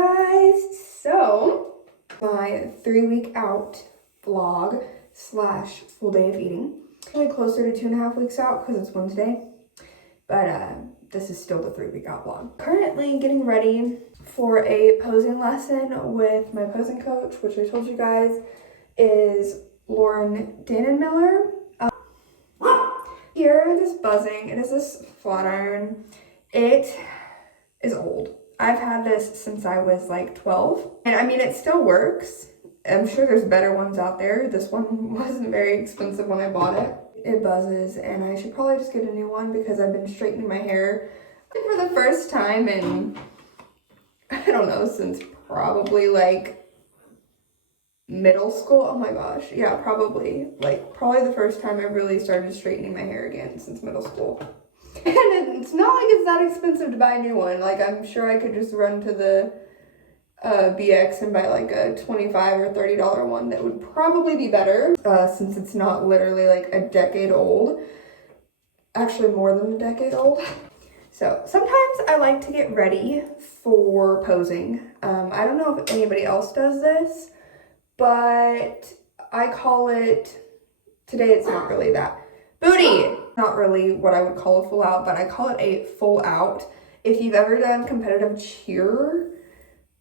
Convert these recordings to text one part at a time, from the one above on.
guys, so my 3-week out vlog slash full day of eating. Probably closer to 2.5 weeks out because it's Wednesday, but this is still the 3-week out vlog. Currently getting ready for a posing lesson with my posing coach, which I told you guys is Lauren Miller. Here, this buzzing, it is this flat iron. It is old. I've had this since I was like 12. And I mean, it still works. I'm sure there's better ones out there. This one wasn't very expensive when I bought it. It buzzes, and I should probably just get a new one because I've been straightening my hair for the first time in, I don't know, since probably like middle school. Oh my gosh, yeah, probably the first time I really started straightening my hair again since middle school. And it's not like it's that expensive to buy a new one. Like, I'm sure I could just run to the BX and buy like a $25 or $30 one that would probably be better, since it's not literally like a decade old. Actually, more than a decade old. So sometimes I like to get ready for posing. I don't know if anybody else does this, but I call it, today it's not really that. Booty! Not really what I would call a full out, but I call it a full out. If you've ever done competitive cheer,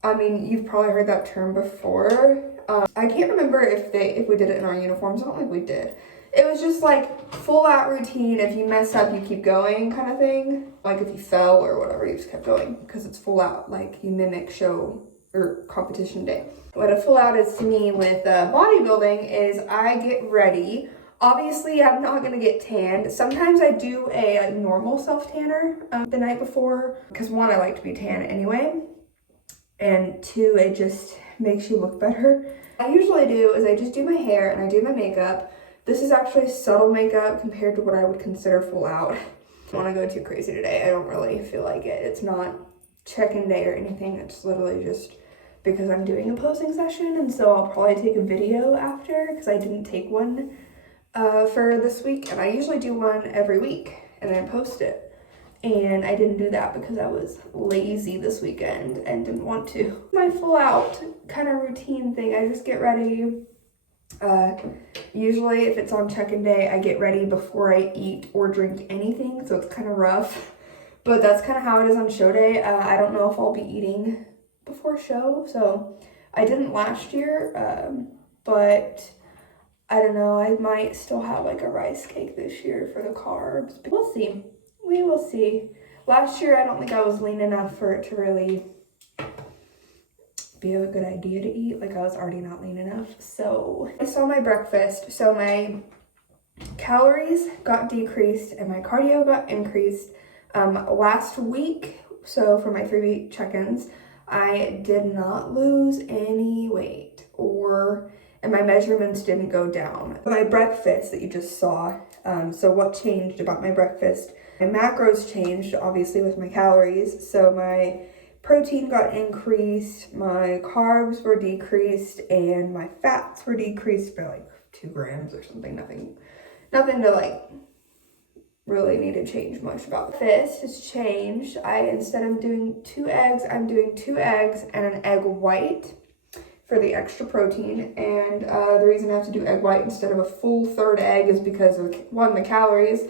I mean, you've probably heard that term before. I can't remember if we did it in our uniforms. I don't think we did. It was just like full out routine. If you mess up, you keep going kind of thing. Like if you fell or whatever, you just kept going because it's full out. Like you mimic show or competition day. What a full out is to me with bodybuilding is I get ready. Obviously, I'm not gonna get tanned. Sometimes I do a normal self-tanner the night before because one, I like to be tan anyway. And two, it just makes you look better. What I usually do is I just do my hair and I do my makeup. This is actually subtle makeup compared to what I would consider full out. I don't want to go too crazy today. I don't really feel like it. It's not check-in day or anything. It's literally just because I'm doing a posing session, and so I'll probably take a video after because I didn't take one for this week, and I usually do one every week and then post it. And I didn't do that because I was lazy this weekend and didn't want to. My full out kind of routine thing, I just get ready. Usually if it's on check-in day, I get ready before I eat or drink anything, so it's kind of rough. But that's kind of how it is on show day. I don't know if I'll be eating before show, so I didn't last year, but I don't know, I might still have like a rice cake this year for the carbs. But we'll see. We will see. Last year, I don't think I was lean enough for it to really be a good idea to eat. Like, I was already not lean enough. So, I saw my breakfast. So, my calories got decreased and my cardio got increased last week. So, for my 3-week check-ins, I did not lose any weight and my measurements didn't go down. My breakfast that you just saw, so what changed about my breakfast? My macros changed, obviously, with my calories. So my protein got increased, my carbs were decreased, and my fats were decreased by like 2 grams or something. Nothing to like really need to change much about. This has changed. Instead of doing 2 eggs, I'm doing 2 eggs and an egg white for the extra protein. And the reason I have to do egg white instead of a full 3rd egg is because of, 1, the calories,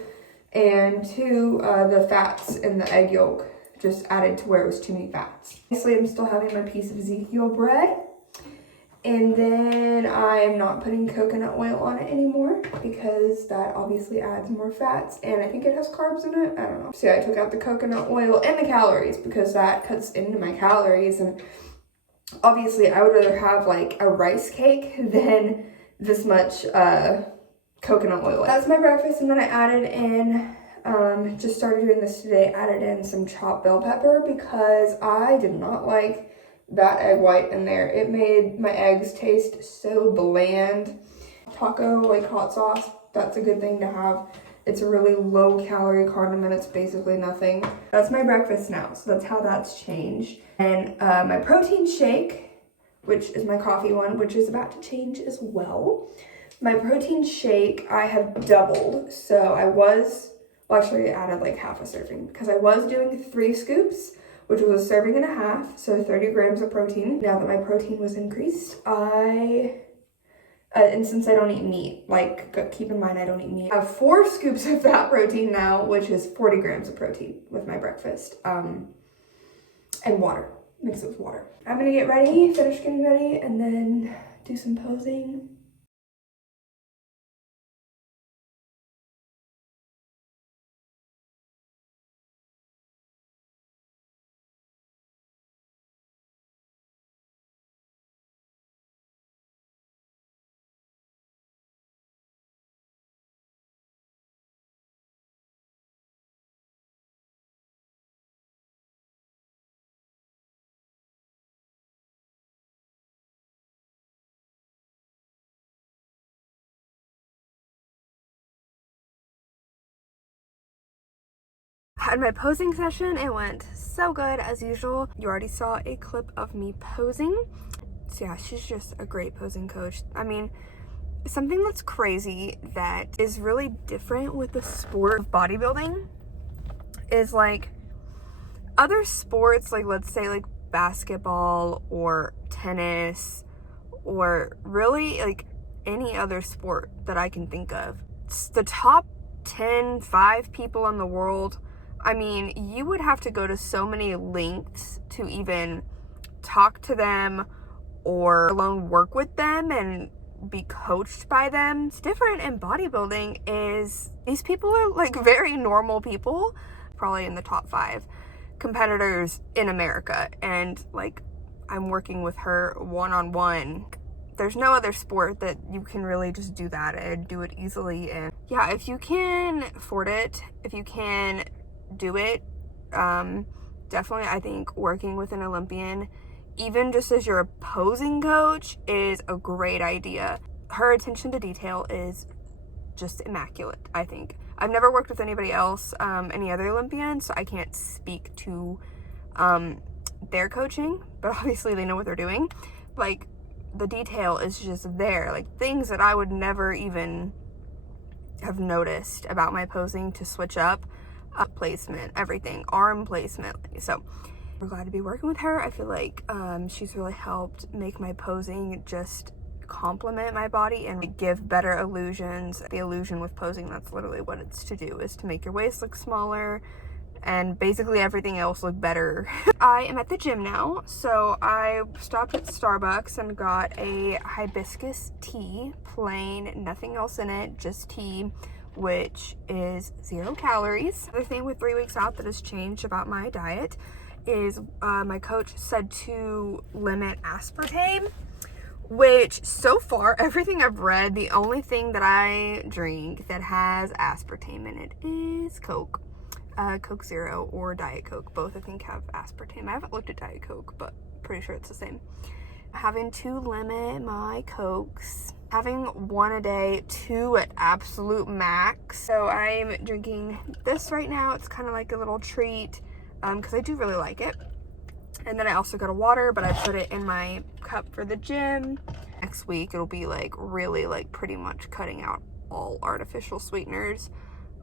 and 2, the fats in the egg yolk just added to where it was too many fats. Obviously, I'm still having my piece of Ezekiel bread. And then I'm not putting coconut oil on it anymore because that obviously adds more fats. And I think it has carbs in it. I don't know. See, I took out the coconut oil and the calories because that cuts into my calories. And obviously, I would rather have like a rice cake than this much coconut oil. That's my breakfast, and then I added in, just started doing this today, added in some chopped bell pepper because I did not like that egg white in there. It made my eggs taste so bland. Taco, like hot sauce, that's a good thing to have. It's a really low calorie condiment. It's basically nothing. That's my breakfast now, so that's how that's changed. And my protein shake, which is my coffee one, which is about to change as well. My protein shake, I have doubled. So I was, well, actually I added like half a serving because I was doing 3 scoops, which was a serving and a half, so 30 grams of protein. Now that my protein was increased, and since I don't eat meat, like, keep in mind I don't eat meat, I have 4 scoops of that protein now, which is 40 grams of protein with my breakfast, and water, mix it with water. I'm gonna get ready, finish getting ready, and then do some posing. Had my posing session, it went so good as usual. You already saw a clip of me posing. So yeah, she's just a great posing coach. I mean, something that's crazy that is really different with the sport of bodybuilding is like other sports, like let's say like basketball or tennis or really like any other sport that I can think of. It's the top 5 people in the world. I mean, you would have to go to so many lengths to even talk to them or alone work with them and be coached by them. It's different in bodybuilding is these people are like very normal people, probably in the top 5 competitors in America. And like, I'm working with her one-on-one. There's no other sport that you can really just do that and do it easily. And yeah, if you can afford it, if you can do it, definitely I think working with an Olympian, even just as your posing coach, is a great idea. Her attention to detail is just immaculate, I think. I've never worked with anybody else, any other Olympians, so I can't speak to their coaching, but obviously they know what they're doing. Like, the detail is just there, like things that I would never even have noticed about my posing to switch up. Placement, everything, arm placement. So we're glad to be working with her. I feel like she's really helped make my posing just complement my body and give better illusions. The illusion with posing, that's literally what it's to do, is to make your waist look smaller and basically everything else look better. I am at the gym now, so I stopped at Starbucks and got a hibiscus tea, plain, nothing else in it, just tea, which is 0 calories. The thing with 3 weeks out that has changed about my diet is my coach said to limit aspartame, which so far, everything I've read, the only thing that I drink that has aspartame in it is Coke. Coke Zero or Diet Coke. Both I think have aspartame. I haven't looked at Diet Coke, but pretty sure it's the same. Having to limit my Cokes. Having 1 a day, 2 at absolute max. So I'm drinking this right now. It's kind of like a little treat because I do really like it. And then I also got a water, but I put it in my cup for the gym. Next week, it'll be like really like pretty much cutting out all artificial sweeteners.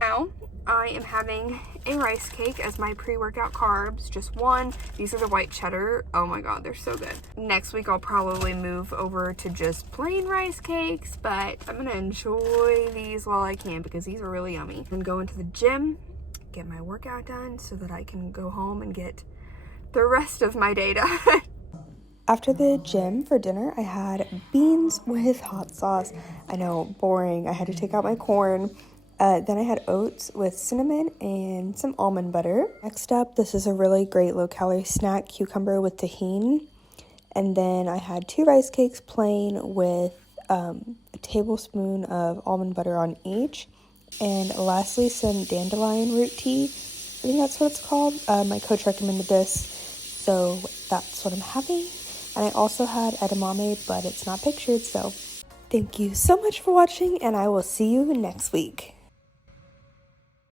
Now, I am having a rice cake as my pre-workout carbs, just 1. These are the white cheddar. Oh my god, they're so good. Next week, I'll probably move over to just plain rice cakes, but I'm gonna enjoy these while I can because these are really yummy. I'm going to the gym, get my workout done so that I can go home and get the rest of my day done. After the gym for dinner, I had beans with hot sauce. I know, boring. I had to take out my corn. Then I had oats with cinnamon and some almond butter. Next up, this is a really great low-calorie snack, cucumber with tahini. And then I had 2 rice cakes plain with a tablespoon of almond butter on each. And lastly, some dandelion root tea. I think that's what it's called. My coach recommended this, so that's what I'm having. And I also had edamame, but it's not pictured, so thank you so much for watching, and I will see you next week.